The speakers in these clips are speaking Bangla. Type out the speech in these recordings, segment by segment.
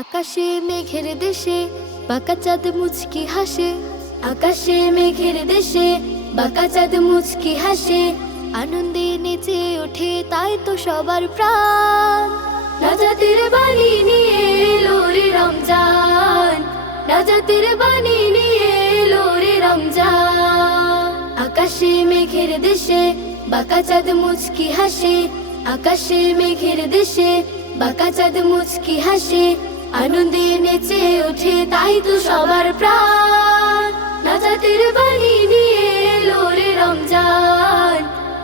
আকাশে মেঘের দেশে, বাঁকা চাঁদ মুচকি হাসে। আকাশে মেঘের দেশে, বাঁকা চাঁদ মুচকি হাসে। আনন্দে নেচে ওঠে তাই তো সবার প্রাণ। নাজাতের বাণী নিয়ে এলো রে রমজান। নাজাতের বাণী নিয়ে এলো রে রমজান। আকাশে মেঘের দেশে, বাঁকা চাঁদ মুচকি হাসে। আকাশে মেঘের দেশে, বাঁকা চাঁদ মুচকি হাসে। আনন্দে নেচে ওঠে, তাই তো সবার প্রাণ। নাজাতের বাণী নিয়ে এলো রে রমজান।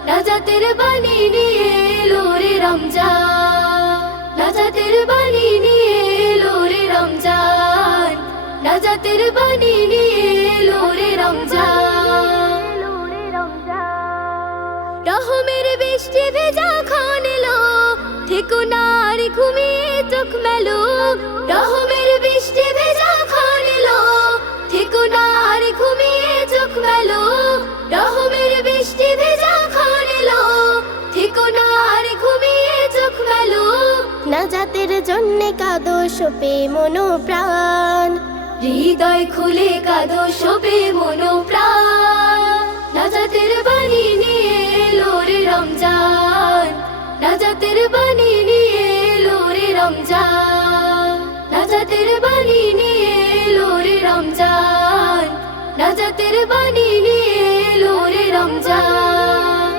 নাজাতের বাণী নিয়ে এলো রে রমজান। নাজাতের বাণী নিয়ে এলো রে রমজান। নাজাতের বাণী নিয়ে এলো রে রমজান। রহমের বৃষ্টি ভেজা খন থেকো না রহমের বৃষ্টি ভেজা খন এলো। থেকো না আর ঘুমিয়ে চোখ মেলো। রহমের বৃষ্টি ভেজা খন এলো। থেকো না আর ঘুমিয়ে চোখ মেলো। নাজাতের জন্যে কাদো সোপে মনো প্রাণ হৃদয় খুলে কাঁদো শোবে মনো প্রাণ নাজাতের বাণী নিয়ে এলো রে রমজান। নাজাতের বাণী নিয়ে এলো রে রমজান। নাজাতের বাণী নিয়ে এলো রে রমজান।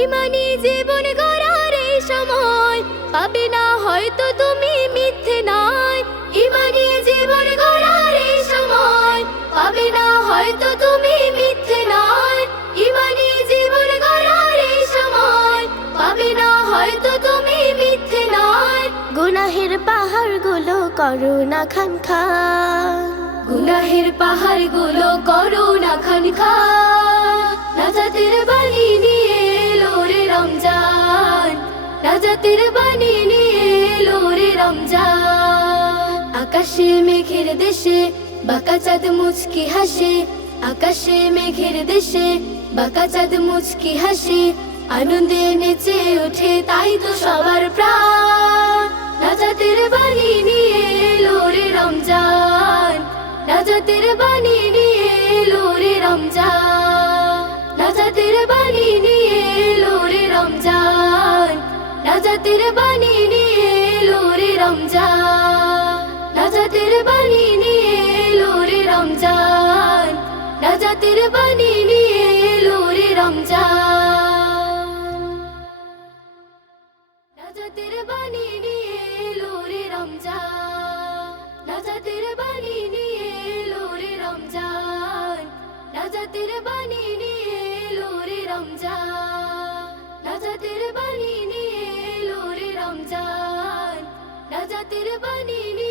ইমানি জীবন গড়ার এই সময় পাবে না হয়তো তুমি মিথ্যে নয়। ইমানি জীবন গড়ার এই সময় পাবে না হয়তো তুমি মিথ্যে নয়। ইমানি জীবন গড়ার এই সময় পাবে না হয়তো তুমি মিথ্যে নয়। গুনাহের পাহাড়গুলো করো না খান খান। গুনাহের পাহাড়গুলো করো না খান খা নাজাতের বাণী নিয়ে এলো রে রমজান। নাজাতের বাণী নিয়ে এলো রে রমজান। আকাশে মেঘের দেশে বাঁকা চাঁদ মুচকি হাসে। আকাশে মেঘের দেশে বাঁকা চাঁদ মুচকি হাসে। আনন্দে নেচে ওঠে তাই তো সবার প্রাণ। নাজাতের বাণী নাজাতের বাণী নিয়ে এলো রে রমজান। নাজাতের বাণী নিয়ে এলো রে রমজান। নাজাতের বাণী নিয়ে এলো রে রমজান। নাজাতের বাণী নিয়ে এলো রে রমজান। নাজাতের বাণী নিয়ে এলো রে রমজান। নাজাতের বাণী নিয়ে এলো রমজান। নাজাতের বাণী জাতির বাণী